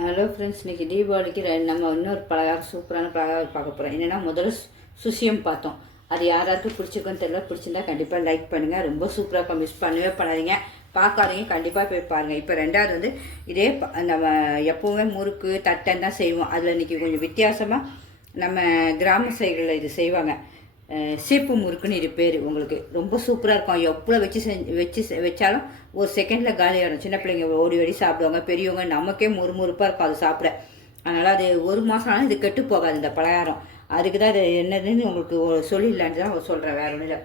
Hello friends இன்றைக்கி தீபாவளிக்கு நம்ம இன்னொரு பலகாரம் சூப்பரான பலகாரம் பார்க்க போகிறோம் என்னென்னா முதல்ல சுசியம் சுஷியம் பார்த்தோம். அது யாராவது பிடிச்சிருக்குன்னு தெரியல பிடிச்சிருந்தா கண்டிப்பாக லைக் பண்ணுங்கள் ரொம்ப சூப்பராக இருக்கும். மிஸ் பண்ணவே பண்ணாதீங்க. பார்க்காதீங்க கண்டிப்பாக போய் பாருங்கள் இப்போ ரெண்டாவது வந்து இதே நம்ம எப்போவுமே முறுக்கு தட்டன் தான் செய்வோம். அதில் இன்னைக்கு கொஞ்சம் வித்தியாசமாக நம்ம கிராம சைடில் இது செய்வாங்க. சீப்பு முறுக்குன்னு இது பேர். உங்களுக்கு ரொம்ப சூப்பராக இருக்கும். எவ்வளோ வச்சு செஞ்சு வச்சு வச்சாலும் ஒரு செகண்டில் காலியாகிடும் சின்ன பிள்ளைங்க ஓடி ஓடி சாப்பிடுவாங்க. பெரியவங்க நமக்கே முறுமுறுப்பாக இருக்கும் அது சாப்பிட. அதனால் அது ஒரு மாதம் ஆனாலும் இது கெட்டு போகாது இந்த பலகாரம். அதுக்கு தான் அது என்னதுன்னு உங்களுக்கு சொல்லிடலான்னு தான் சொல்கிறேன் வேற ஒன்றும் இல்லை.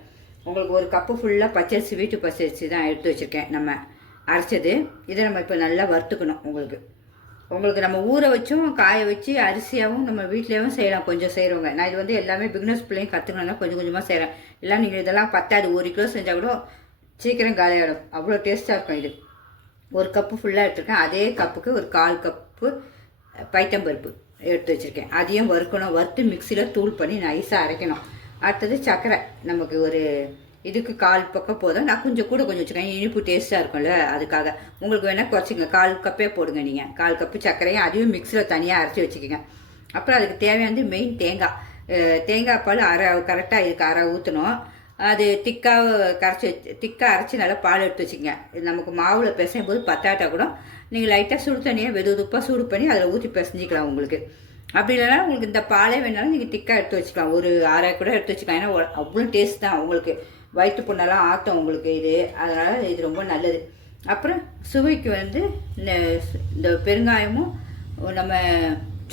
உங்களுக்கு ஒரு கப்பு ஃபுல்லாக பச்சரிசி வீட்டு பச்சரிசி தான் எடுத்து வச்சுருக்கேன் நம்ம. அரைச்சது. இதை நம்ம இப்போ நல்லா வறுத்துக்கணும் உங்களுக்கு. உங்களுக்கு நம்ம ஊற வச்சும் காய வச்சு அரிசியாகவும் நம்ம வீட்லேயும் செய்யலாம். கொஞ்சம் செய்கிறவங்க நான் இது வந்து எல்லாமே பிக்னஸ் பிள்ளையும் கற்றுக்கணும்னா கொஞ்சம் கொஞ்சமாக செய்கிறேன் இல்லை நீங்கள் இதெல்லாம் பத்தாது. ஒரு கிலோ செஞ்சால் கூட சீக்கிரம் காலியாகிடும் அவ்வளோ டேஸ்ட்டாக இருக்கும் இது. ஒரு கப்பு ஃபுல்லாக எடுத்துருக்கேன். அதே கப்புக்கு ஒரு கால் கப்பு பைத்தம்பருப்பு எடுத்து வச்சுருக்கேன். அதையும் வறுக்கணும். வறுத்து மிக்சியில் தூள் பண்ணி நைஸாக அரைக்கணும். அடுத்தது சர்க்கரை நமக்கு ஒரு இதுக்கு கால் பக்கம் போதும். நான் கொஞ்சம் கூட கொஞ்சம் வச்சுக்கேன். இனிப்பு டேஸ்ட்டாக இருக்கும்ல அதுக்காக. உங்களுக்கு வேணால் குறைச்சிங்க கால் கப்பே போடுங்க நீங்கள் கால் கப்பு சர்க்கரையும் அதையும் மிக்சியில் தனியாக அரைச்சி வச்சுக்கோங்க. அப்புறம் அதுக்கு தேவையானது மெயின் தேங்காய். தேங்காய் பால் அரை கரெக்டாக இதுக்கு அரை ஊற்றணும் அது திக்காக கரைச்சி வச்சு திக்காக அரைச்சி நல்லா பால் எடுத்து வச்சுக்கோங்க. இது நமக்கு மாவில் பிசையும் போது பத்தாட்டா கூட நீங்கள் லைட்டாக சுடு தண்ணியை வெது வெதுப்பாக சூடு பண்ணி அதில் ஊற்றி பிசைஞ்சிக்கலாம் உங்களுக்கு. அப்படி இல்லைனா உங்களுக்கு இந்த பாலே வேணாலும் நீங்கள் திக்காக எடுத்து வச்சுக்கலாம். ஒரு அரை கூட எடுத்து வச்சுக்கலாம். ஏன்னா அவ்வளோ டேஸ்ட் தான் உங்களுக்கு. வயிற்று புண்ணெல்லாம் ஆட்டும் உங்களுக்கு இது. அதனால் இது ரொம்ப நல்லது. அப்புறம் சுவைக்கு வந்து இந்த இந்த பெருங்காயமும் நம்ம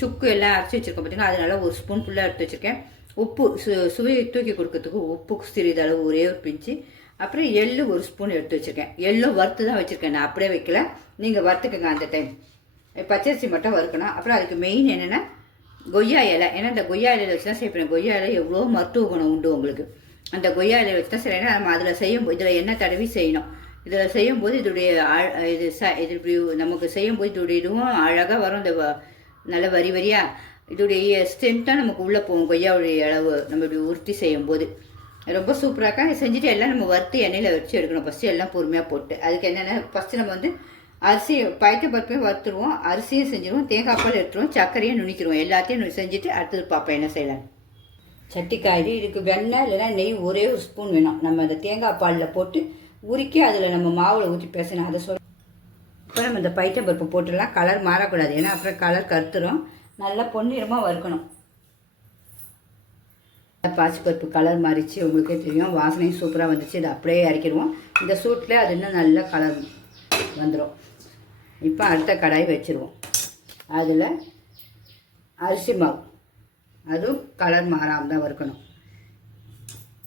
சுக்கு எல்லாம் அரைச்சி வச்சுருக்கோம் பார்த்தீங்கன்னா அதனால் ஒரு ஸ்பூன் ஃபுல்லாக எடுத்து வச்சுருக்கேன். உப்பு சு சுவையை தூக்கி கொடுக்கறதுக்கு உப்பு சிறிதளவு ஒரே ஒரு பிஞ்சு. அப்புறம் எள்ளு ஒரு ஸ்பூன் எடுத்து வச்சுருக்கேன். எள்ளும் வறுத்து தான் வச்சுருக்கேன். நான் அப்படியே வைக்கல. நீங்கள் வறுத்துக்கங்க அந்த டைம் பச்சரிசி மட்டும் வறுக்கணும். அப்புறம் அதுக்கு மெயின் என்னென்னா கொய்யா இலை. ஏன்னா இந்த கொய்யா இலையில வச்சு தான் செய்யப்படுறேன் கொய்யா இலை எவ்வளோ மருத்துவ குணம் உண்டு உங்களுக்கு. அந்த கொய்யா இலையை வச்சு தான் செய்யணும் நம்ம அதில் செய்யும் இதில் எண்ணெய் தடவி செய்யணும்? இதில் செய்யும்போது இதோடைய ஆழ்- இது ச இது இப்படி நமக்கு செய்யும்போது இதோடைய இதுவும் அழகாக வரும். இந்த வ- நல்ல வரி வரியாக இதோடைய ஸ்ட்ரென்த்தாக நமக்கு உள்ளே போகும் கொய்யாவுடைய அளவு. நம்ம இப்படி உருட்டி செய்யும்போது. ரொம்ப சூப்பராக செஞ்சுட்டு எல்லாம் நம்ம வறுத்து எண்ணெயில் வச்சு எடுக்கணும். ஃபஸ்ட்டு எல்லாம் பொறுமையாக போட்டு. அதுக்கு என்னென்ன ஃபஸ்ட்டு நம்ம வந்து அரிசி பயத்த பருப்பையும் வறுத்துருவோம். அரிசியும் செஞ்சுருவோம். தேங்காய் பால் எடுத்துருவோம். சர்க்கரையும் நுணிக்கிடுவோம் எல்லாத்தையும் செஞ்சுட்டு அடுத்தது பார்ப்போம் என்ன செய்யலாம் சட்டிக்காய் இதுக்கு வெண்ணெய் இல்லைன்னா நெய் ஒரே ஒரு ஸ்பூன் வேணும். நம்ம அந்த தேங்காய் பாலில் போட்டு உருக்கி அதில் நம்ம மாவில் ஊற்றி பேசணும். அதை சொல் இப்போ நம்ம இந்த பைத்தம் பருப்பு போட்டுடலாம். கலர் மாறக்கூடாது. ஏன்னா அப்புறம் கலர் கருத்துரும். நல்லா பொன்னிறமாக வறுக்கணும். பாசிப்பருப்பு கலர் மாறிச்சு. உங்களுக்கே தெரியும். வாசனையும் சூப்பராக வந்துச்சு. இதை அப்படியே இறக்கிடுவோம். இந்த சூட்டில் அது இன்னும் நல்லா கலர் வந்துடும் இப்போ அடுத்த கடாய் வச்சுருவோம். அதில் அரிசி மாவு. அதுவும் கலர் மாறாமல் தான் வறுக்கணும்.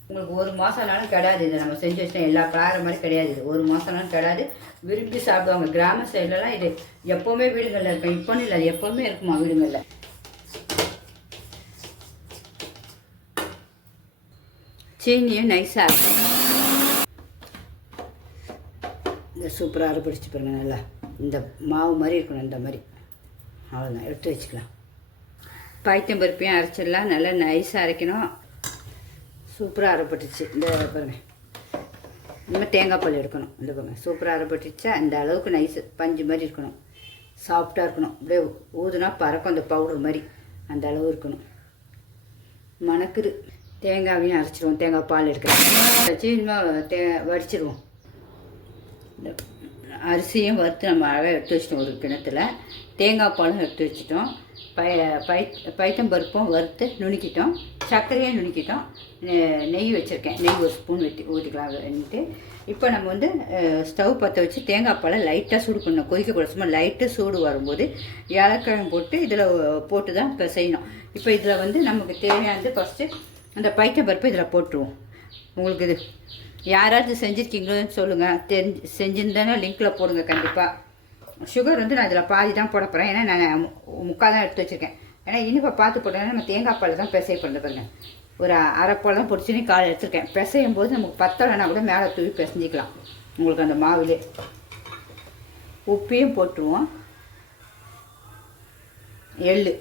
உங்களுக்கு ஒரு மாதம்னாலும் கிடையாது இது நம்ம செஞ்சு வச்சோம் எல்லா பலகாரம் மாதிரி கிடையாது இது. ஒரு மாதம்னாலும் கிடையாது விரும்பி சாப்பிடுவாங்க. கிராம சைட்லலாம் இது எப்போவுமே வீடுகளில் இருக்கும். இப்போன்னு இல்லை எப்போவுமே இருக்குமா வீடுகளில்? சீனியும் நைஸாக இந்த சூப்பராக அரைப்பிடிச்சு பாருங்க நல்லா. இந்த மாவு மாதிரி இருக்கணும் இந்த மாதிரி. அவ்வளோதான் எடுத்து வச்சுக்கலாம். பைத்தம் பருப்பையும் அரைச்சிடலாம். நல்லா நைஸாக அரைக்கணும். சூப்பராக அரைப்பட்டுச்சு இந்த பாருங்க. இனிமேல் தேங்காய் பால் எடுக்கணும். இந்த பாருங்க. சூப்பராக அரைப்பட்டுச்சா அந்த அளவுக்கு நைஸ் பஞ்சு மாதிரி இருக்கணும். சாஃப்டாக இருக்கணும். அப்படியே ஊதுனா பறக்கும் அந்த பவுடர் மாதிரி. அந்த அளவு இருக்கணும். மணக்குது. தேங்காவையும் அரைச்சிடுவோம் தேங்காய் பால் எடுக்கிறோம் வச்சு இனிமேல் தே வடிச்சிடுவோம் இந்த அரிசியும் வறுத்து நம்ம அழகாக எடுத்து வச்சிட்டோம் ஒரு கிணத்துல. தேங்காய் பாலும் எடுத்து வச்சிட்டோம். பை பை பைத்தம்பருப்பும் வறுத்து நுணுக்கிட்டோம். சர்க்கரையும் நுணுக்கிட்டோம். நெ- நெய் வச்சுருக்கேன். நெய் ஒரு ஸ்பூன் ஊற்றி ஊற்றிக்கலாம்ட்டு இப்போ நம்ம வந்து ஸ்டவ் பற்ற வச்சு தேங்காய் பழம் லைட்டாக சூடு பண்ணணும். கொதிக்கக்கூடாது சும்மா லைட்டாக சூடு வரும்போது ஏலக்காயம் போட்டு இதில் போட்டு தான் இப்போ செய்யணும். இப்போ இதில் வந்து நமக்கு தேவையானது ஃபஸ்ட்டு அந்த பைத்தம்பருப்பு இதில் போட்டுருவோம். உங்களுக்கு இது யாராவது செஞ்சுருக்கீங்களோன்னு சொல்லுங்கள் தெரிஞ்சு செஞ்சுருந்தானே லிங்க்கில் போடுங்க கண்டிப்பாக சுகர் வந்து நான் இதில் பாதி தான் போட போகிறேன் ஏன்னா நான் முக்கால் தான் எடுத்து வச்சுருக்கேன். ஏன்னா இனிப்பை பார்த்து போட்டேன்னா நம்ம தேங்காய் பால் தான் பிசைய பண்ணுறது பாருங்க. ஒரு அரைப்பாலாம் பிடிச்சின்னு கால் எடுத்துருக்கேன். பிசையும் போது நமக்கு பத்தலைன்னா கூட மேலே தூவி பிசைஞ்சிக்கலாம். உங்களுக்கு அந்த மாவுலே. உப்பையும் போட்டுருவோம். எள்ளு.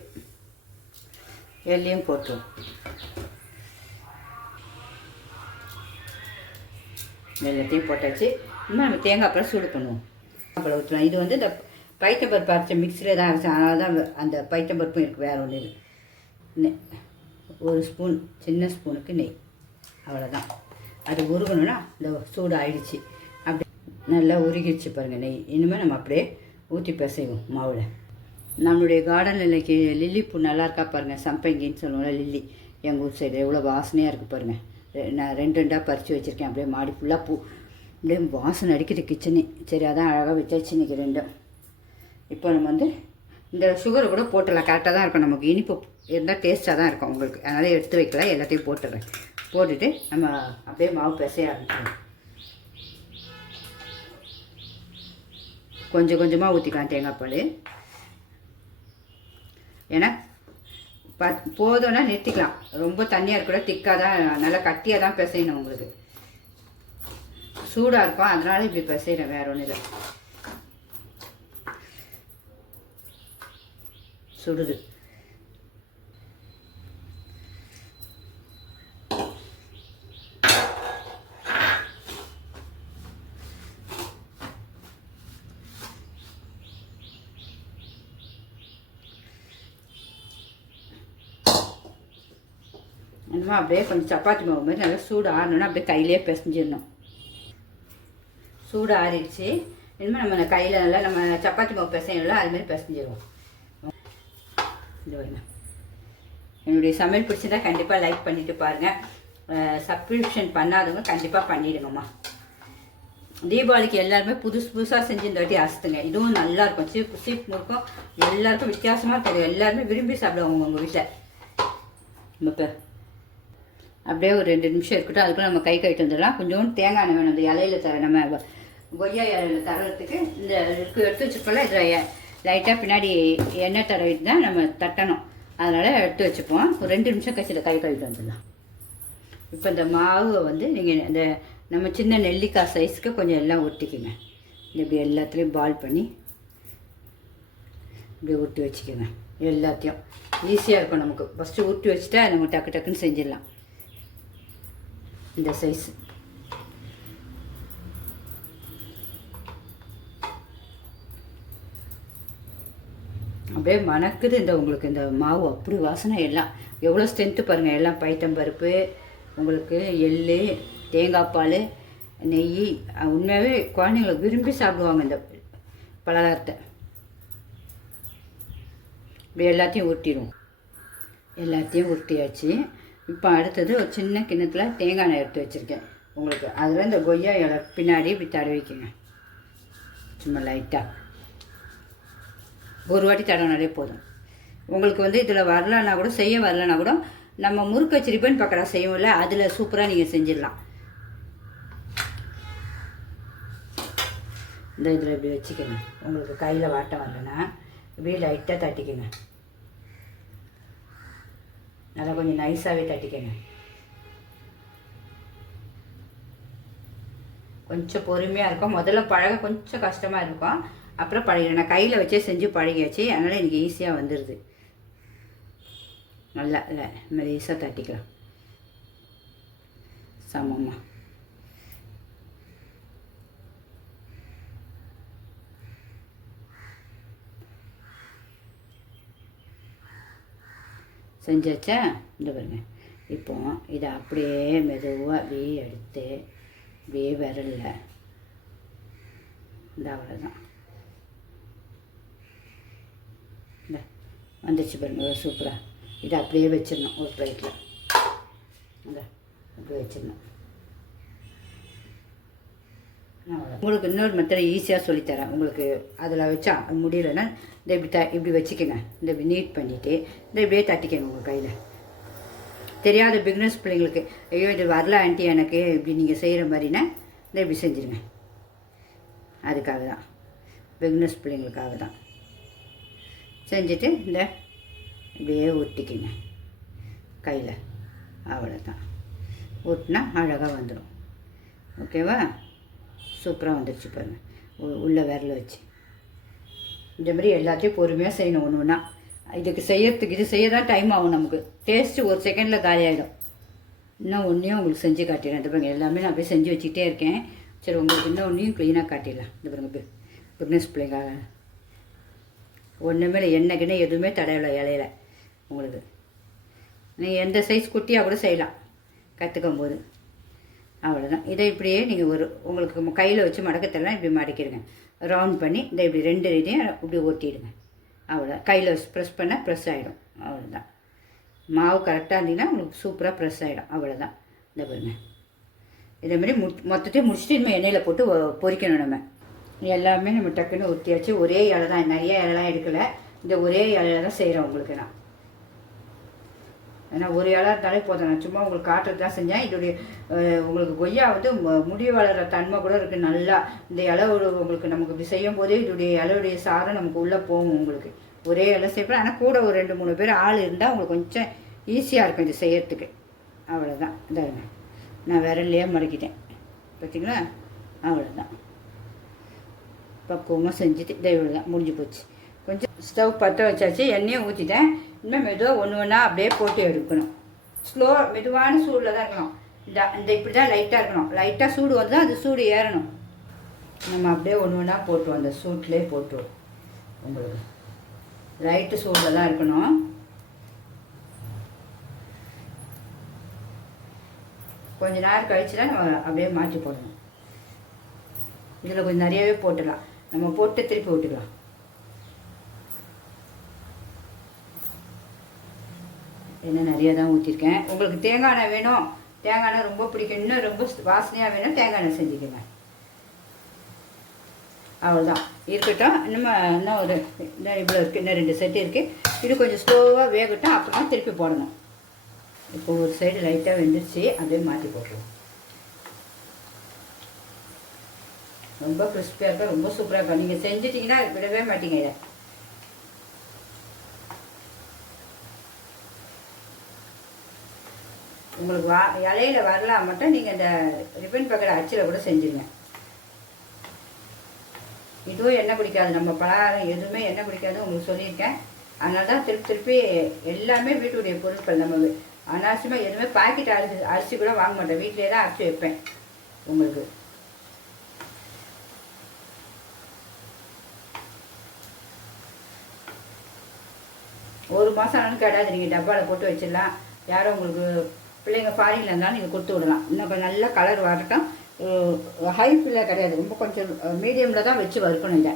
எள்ளையும் போட்டுருவோம். எல்லாத்தையும் போட்டாச்சு. இன்னும் நம்ம தேங்காய் பழம் சூடு பண்ணுவோம். பழம் ஊற்றலாம். இது வந்து இந்த பைத்தம்பருப்பு அரைச்ச மிக்சியில் தான் அரைச்சேன். அதனால தான் அந்த பைத்தம்பருப்பும் இருக்குது வேறு ஒன்று நெய் ஒரு ஸ்பூன் சின்ன ஸ்பூனுக்கு நெய். அவ்வளோதான் அது உருகணும்னா இந்த சூடு ஆயிடுச்சு அப்படி நல்லா உருகிடுச்சு பாருங்கள் நெய். இனிமேல் நம்ம அப்படியே ஊற்றி பிசைவோம் மாவில். நம்மளுடைய கார்டனில் இன்னைக்கு லில்லி பூ நல்லா இருக்கா பாருங்கள் சம்பங்கின்னு சொல்லுவோம்ல லில்லி எங்கள் ஊர் சைடு எவ்வளோ வாசனையாக இருக்குது பாருங்கள் நான் ரெண்டு ரெண்டாக பறித்து வச்சுருக்கேன். அப்படியே மாடி ஃபுல்லாக பூ அப்படியே வாசனை அடிக்குது கிச்சனு சரி அதான் அழகாக வச்சாச்சு இன்னைக்கு ரெண்டும் இப்போ நம்ம வந்து இந்த சுகரை கூட போட்டுடலாம். கரெக்டாக தான் இருக்கும். நமக்கு இனிப்பு இருந்தால் டேஸ்ட்டாக தான் இருக்கும் உங்களுக்கு. அதனால் எடுத்து வைக்கலாம் எல்லாத்தையும் போட்டுடுறேன் போட்டுட்டு நம்ம அப்படியே மாவு பிசைய ஆரம்பிச்சிடும் கொஞ்சம் கொஞ்சமாக ஊற்றிக்கலாம் தேங்காய் பால். ஏன்னா ப போதும்னா நிறுத்திக்கலாம். ரொம்ப தண்ணியாக இருக்க திக்காக தான் நல்லா கட்டியாக தான் பிசையணும் உங்களுக்கு. சூடாக இருக்கும் அதனால இப்படி பிசைகிறேன் வேற ஒன்றும் இல்லை. சுடுது. என்னமோ அப்படியே கொஞ்சம் சப்பாத்தி மாவு மாதிரி நல்லா சூடு ஆறணும்னா அப்படியே கையிலே பிசைஞ்சிடணும். சூடு ஆறிடுச்சு இனிமேல் நம்ம கையில் நல்லா நம்ம சப்பாத்தி மாவு பிசையணும்ல அதுமாரி பிசைஞ்சிடுவோம் இது என்னுடைய சமையல் பிடிச்சிருந்தா கண்டிப்பாக லைக் பண்ணிட்டு பாருங்கள் சப்ஸ்கிரிப்ஷன் பண்ணாதவங்க கண்டிப்பாக பண்ணிடுங்கம்மா. தீபாவளிக்கு எல்லாருமே புதுசு புதுசாக செஞ்சு இந்த வாட்டி அசத்துங்க இதுவும் நல்லா இருக்கும். சீப் சீப் முறுக்கும். எல்லாருக்கும் வித்தியாசமாக தெரியும். எல்லாருமே விரும்பி சாப்பிடுவாங்க உங்கள் வீட்டில் இப்போ அப்படியே ஒரு ரெண்டு நிமிஷம் இருக்கட்டும். அதுக்குள்ள நம்ம கை கழிட்டு வந்துடலாம் கொஞ்சோண்டு தேங்காய் எண்ணெய் வேணும். இந்த இலையில தர நம்ம கொய்யா இலையில தரத்துக்கு இந்த இருக்கு எடுத்து வச்சுருப்போம்ல இதில் லைட்டாக பின்னாடி எண்ணெய் தடவிட்டு தான் நம்ம தட்டணும். அதனால் எடுத்து வச்சுப்போம். ஒரு ரெண்டு நிமிஷம் கழிச்சு கை கழுவிட்டு வந்துடலாம். இப்போ இந்த மாவை வந்து நீங்கள் இந்த நம்ம சின்ன நெல்லிக்காய் சைஸ்க்கு கொஞ்சம் எல்லாம் ஒட்டிக்குங்க. இப்படி எல்லாத்துலேயும் பால் பண்ணி இப்படி ஒட்டி வச்சுக்கோங்க. எல்லாத்தையும் ஈஸியாக இருக்கும் நமக்கு. ஃபஸ்ட்டு ஊட்டி வச்சுட்டா நம்ம டக்கு டக்குன்னு செஞ்சிடலாம். இந்த சைஸ் அப்படியே மணக்குது இந்த உங்களுக்கு இந்த மாவு அப்படி வாசனை எல்லாம். எவ்வளோ ஸ்ட்ரென்த்து பாருங்கள் எல்லாம் பைத்தம்பருப்பு உங்களுக்கு எள் தேங்காய் பால் நெய். உண்மையாகவே குழந்தைங்களுக்கு விரும்பி சாப்பிடுவாங்க இந்த பலகாரத்தை. இப்படி எல்லாத்தையும் உருட்டிடுவோம். எல்லாத்தையும் உருட்டியாச்சு. இப்போ அடுத்தது ஒரு சின்ன கிண்ணத்தில் தேங்காய் எண்ணெய் எடுத்து வச்சுருக்கேன். உங்களுக்கு அதில் இந்த கொய்யா இலை பின்னாடி இப்படி தடவிக்கங்க. சும்மா லைட்டாக ஒரு வாட்டி தடவினாலே போதும். உங்களுக்கு வந்து இதில் வரலன்னா கூட செய்ய வரலன்னா கூட நம்ம முறுக்கு வச்சு ரிப்பன் பக்கடா செய்வோம்ல அதில் சூப்பராக நீங்கள் செஞ்சிடலாம். இந்த இதில் இப்படி வச்சுக்கோங்க. உங்களுக்கு கையில் வாட்டம் வரலன்னா இப்படி லைட்டாக தட்டிக்கோங்க. நல்லா கொஞ்சம் நைஸாகவே தட்டிக்கோங்க. கொஞ்சம் பொறுமையாக இருக்கும். முதல்ல பழக கொஞ்சம் கஷ்டமாக இருக்கும். அப்புறம் பழகிடும் நான் கையில் வச்சே செஞ்சு பழகியாச்சு. அதனால் எனக்கு ஈஸியாக வந்துடுது நல்லா இல்லை மெலிசாக தட்டிக்கலாம். சமமாக செஞ்சாச்சா? இந்த பாருங்க. இப்போ இதை அப்படியே மெதுவாக அப்படியே எடுத்து அப்படியே வரல இந்த அவ்வளோதான் இந்த வந்துச்சு பாருங்க சூப்பராக இதை அப்படியே வச்சிடணும் ஒரு பிளேட்டில் இந்த அப்படியே வச்சிடணும். உங்களுக்கு இன்னொரு மெத்தடை ஈஸியாக சொல்லித்தரேன். உங்களுக்கு அதில் வச்சா முடியலன்னா இந்த இப்படி த இப்படி வச்சுக்கோங்க. இந்த இப்படி நீட் பண்ணிவிட்டு இந்த இப்படியே தட்டிக்கங்க உங்கள் கையில். தெரியாத பிக்னஸ் பிள்ளைங்களுக்கு ஐயோ இது வரல ஆண்டி எனக்கு இப்படி நீங்கள் செய்கிற மாதிரினா இந்த இப்படி செஞ்சுருங்க. அதுக்காக தான் பிக்னஸ் பிள்ளைங்களுக்காக தான் செஞ்சுட்டு இந்த இப்படியே ஒட்டிக்கிங்க கையில். அவ்வளோதான் ஒட்டினா அழகாக வந்துடும் ஓகேவா? சூப்பராக வந்துடுச்சு பாருங்கள் உள்ளே உள்ள விரல வச்சு. இந்த மாதிரி எல்லாத்தையும் பொறுமையாக செய்யணும் ஒன்று ஒன்றா இதுக்கு செய்யறதுக்கு இது செய்ய தான் டைம் ஆகும் நமக்கு. டேஸ்ட்டு ஒரு செகண்டில் காலி ஆகிடும் இன்னும் ஒன்றையும் உங்களுக்கு செஞ்சு காட்டிடுறேன். இந்த பாருங்க எல்லாமே நான் அப்படியே செஞ்சு வச்சுக்கிட்டே இருக்கேன். சரி உங்களுக்கு இன்னும் ஒன்றையும் க்ளீனாக காட்டிடலாம். இந்த பாருங்க பிக்னஸ் பிள்ளைங்க ஒன்றுமே இல்லை எண்ணெய் கிண்ணெய் எதுவுமே தடையில இலையில உங்களுக்கு. நீங்கள் எந்த சைஸ் குட்டியாக கூட செய்யலாம். கற்றுக்கும் போது. அவ்வளோதான் இதை இப்படியே நீங்கள் ஒரு உங்களுக்கு கையில் வச்சு மடக்கத்தெல்லாம் இப்படி மடக்கிடுங்க. ரவுண்ட் பண்ணி இதை இப்படி ரெண்டு இதையும் இப்படி ஒட்டிடுங்க அவ்வளோ கையில் ப்ரெஸ் பண்ணால் ப்ரெஸ் ஆகிடும் அவ்வளோதான் மாவு கரெக்டாக இருந்தீங்கன்னா உங்களுக்கு சூப்பராக ப்ரெஸ் ஆகிடும் அவ்வளோதான் இந்த பாருங்க. இதேமாரி மு மொத்தத்தையும் முடிச்சுட்டு இனிமேல் எண்ணெயில் போட்டு பொரிக்கணும் நம்ம. எல்லாமே நம்ம டக்குன்னு ஊற்றியாச்சு ஒரே இலை தான் நிறைய இலைலாம் எடுக்கலை. இந்த ஒரே இலையில தான் செய்கிறேன் உங்களுக்கு நான். ஏன்னா ஒரு இலை இருந்தாலே போதும். நான் சும்மா உங்களுக்கு காட்டுறது தான் செஞ்சேன். இதோடைய உங்களுக்கு கொய்யா வந்து மு- முடி வளர்கிற தன்மை கூட இருக்குது நல்லா. இந்த இலை ஒரு- உங்களுக்கு நமக்கு இப்படி செய்யும் போதே இதோடைய இலையுடைய சாரம் நமக்கு உள்ளே போகும் உங்களுக்கு. ஒரே இலை செய்யப்போ ஆனால் கூட ஒரு ரெண்டு மூணு பேர் ஆள் இருந்தால் உங்களுக்கு கொஞ்சம் ஈஸியாக இருக்கும் இது செய்யறதுக்கு. அவ்வளோதான் இதாங்க நான் விரல்லையே மடக்கிட்டேன். பார்த்தீங்களா அவ்வளோதான் பக்குவமாக செஞ்சுட்டு இதை இவ்வளோ தான் முடிஞ்சு போச்சு. கொஞ்சம் ஸ்டவ் பற்ற வச்சாச்சு எண்ணெயை ஊற்றிட்டேன் இன்னும் மெதுவாக ஒன்று ஒன்றா அப்படியே போட்டு எடுக்கணும். ஸ்லோ மெதுவான சூடில் தான் இருக்கணும். இந்த இந்த இப்படி தான் லைட்டாக இருக்கணும். லைட்டாக சூடு வந்து அது சூடு ஏறணும். நம்ம அப்படியே ஒன்று ஒன்றா போட்டுருவோம். அந்த சூட்லேயே போட்டுருவோம். உங்களுக்கு லைட்டு சூடில் தான் இருக்கணும். கொஞ்ச நேரம் கழிச்சுனா நம்ம அப்படியே மாற்றி போடணும். இதில் கொஞ்சம் நிறையவே போட்டுடலாம். நம்ம போட்டு திருப்பி விட்டுக்கலாம். எண்ணெய் நிறைய தான் ஊற்றிருக்கேன் உங்களுக்கு தேங்காய் எண்ணெய் வேணும். தேங்காய் எண்ணெய் ரொம்ப பிடிக்கும். இன்னும் ரொம்ப வாசனையாக வேணும். தேங்காய் எண்ணெய் செஞ்சுக்கோங்க. அவ்வளோதான் இருக்கட்டும். இன்னும் இன்னும் ஒரு இன்னும் இவ்வளோ இருக்குது இன்னும் ரெண்டு செட்டு இருக்குது இது கொஞ்சம் ஸ்லோவாக வேகட்டும். அப்புறமா திருப்பி போடணும். இப்போ ஒரு சைடு லைட்டாக வெந்துருச்சு. அப்படியே மாற்றி போட்டுருவோம். ரொம்ப கிறிஸ்பியாக இருக்கும் ரொம்ப சூப்பராக இருக்கும் நீங்கள் செஞ்சிட்டிங்கன்னா விடவே மாட்டீங்க இதை. உங்களுக்கு வா இலையில வரலாம் மட்டும் நீங்கள் இந்த ரிப்பன் பக்கெட் அச்சில் கூட செஞ்சுருங்க. இதுவும் எண்ணெய் பிடிக்காது. நம்ம பலகாரம் எதுவுமே எண்ணெய் பிடிக்காது. உங்களுக்கு சொல்லியிருக்கேன். அதனால தான் திருப்பி திருப்பி எல்லாமே வீட்டுடைய பொருட்கள். நம்ம அனாவசியமாக எதுவுமே பாக்கெட் அரிசி அரிசி கூட வாங்க மாட்டேன் வீட்டிலே தான் அரிசி வைப்பேன். உங்களுக்கு ஒரு மாதம் ஆனாலும் கிடையாது நீங்கள் டப்பாவில் போட்டு வச்சிடலாம். யாரும் உங்களுக்கு பிள்ளைங்க ஃபாரினில் இருந்தாலும் நீங்கள் கொடுத்து விடலாம். இன்னும் கொஞ்சம் நல்லா கலர் வரட்டும். ஹை ஃபில்லில் கிடையாது. ரொம்ப கொஞ்சம் மீடியமில் தான் வச்சு வறுக்கணும் இதை.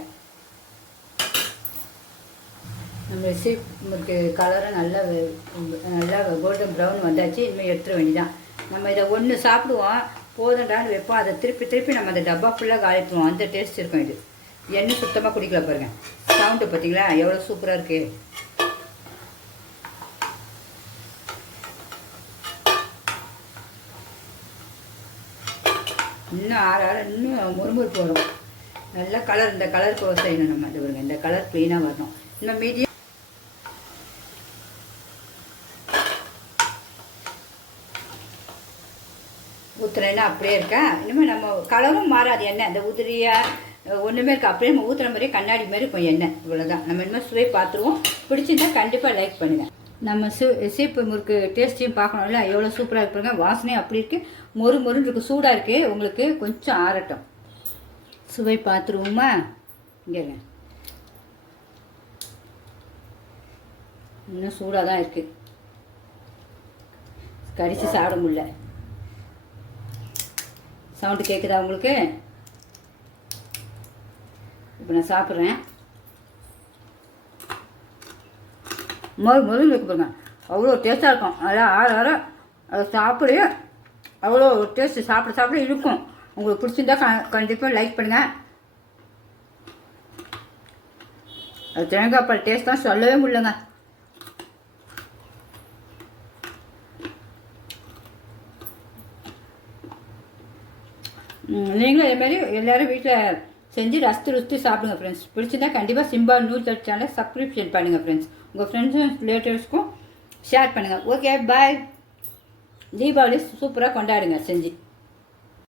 நம்ம சீப்புக்கு கலரும் நல்லா நல்லா கோல்டன் ப்ரௌன் வந்தாச்சு. இனிமேல் எடுத்துட வேண்டியதான் நம்ம இதை ஒன்று சாப்பிடுவோம். போதுண்டான்னு வைப்போம். அதை திருப்பி திருப்பி நம்ம அந்த டப்பா ஃபுல்லாக காலிட்டுருவோம் அந்த டேஸ்ட் இருக்கும் இது. எண்ணெய் சுத்தமாக குடிக்கல பாருங்க. சவுண்டு பார்த்தீங்களா? எவ்வளோ சூப்பராக இருக்குது இன்னும் ஆற ஆற இன்னும் முறுமுறுப்பு வரும். நல்ல கலர் இந்த கலர் கோஸ் செய்யணும் நம்ம இது பாருங்க இந்த கலர் க்ளீனாக வரணும். இன்னும் மீடியம் ஊற்றுறேன்னா அப்படியே இருக்கேன் இனிமேல் நம்ம கலரும் மாறாது எண்ணெய். அந்த உதிரியாக ஒன்றுமே இருக்கு அப்படியே நம்ம ஊற்றுற மாதிரியே கண்ணாடி மாதிரி இருக்கும் எண்ணெய். இவ்வளோதான் நம்ம இனிமேல் சுவை பார்த்துருவோம். பிடிச்சிருந்தா கண்டிப்பாக லைக் பண்ணுங்கள் நம்ம சீ சீப்பு முறுக்கு டேஸ்ட்டையும் பார்க்கணும்ல எவ்வளோ சூப்பராக இருப்பாங்க வாசனையும் அப்படி இருக்குது மொறு மொறுன்னு இருக்கு. சூடாக இருக்குது உங்களுக்கு கொஞ்சம் ஆறட்டும். சுவை பார்த்துருவோமா? இங்கே இன்னும் சூடாக தான் இருக்குது கடித்து சாப்பிட முடியல. சவுண்டு கேட்குதா உங்களுக்கு? இப்போ நான் சாப்பிட்றேன். மொறு மொறு இருக்கு பாருங்க அவ்வளோ டேஸ்ட்டாக இருக்கும். அதான் ஆற ஆற அதை சாப்பிடு அவ்வளோ டேஸ்ட்டு சாப்பிட சாப்பிட இருக்கும். உங்களுக்கு பிடிச்சிருந்தா க கண்டிப்பாக லைக் பண்ணுங்கள் அது தேங்காய் பால் டேஸ்ட் தான் சொல்லவே முடியலங்க. நீங்களும் இதேமாரி எல்லோரும் வீட்டில் செஞ்சு ரசித்து ருசித்து சாப்பிடுங்க ஃப்ரெண்ட்ஸ் பிடிச்சிருந்தா கண்டிப்பாக சிம்பா நூல் தட்டு சேனலை சப்ஸ்கிரிப்ஷன் பண்ணுங்கள் ஃப்ரெண்ட்ஸ் உங்கள் ஃப்ரெண்ட்ஸும் ரிலேட்டிவ்ஸ்க்கும் ஷேர் பண்ணுங்கள் ஓகே பாய் தீபாவளி சூப்பராக கொண்டாடுங்க செஞ்சு.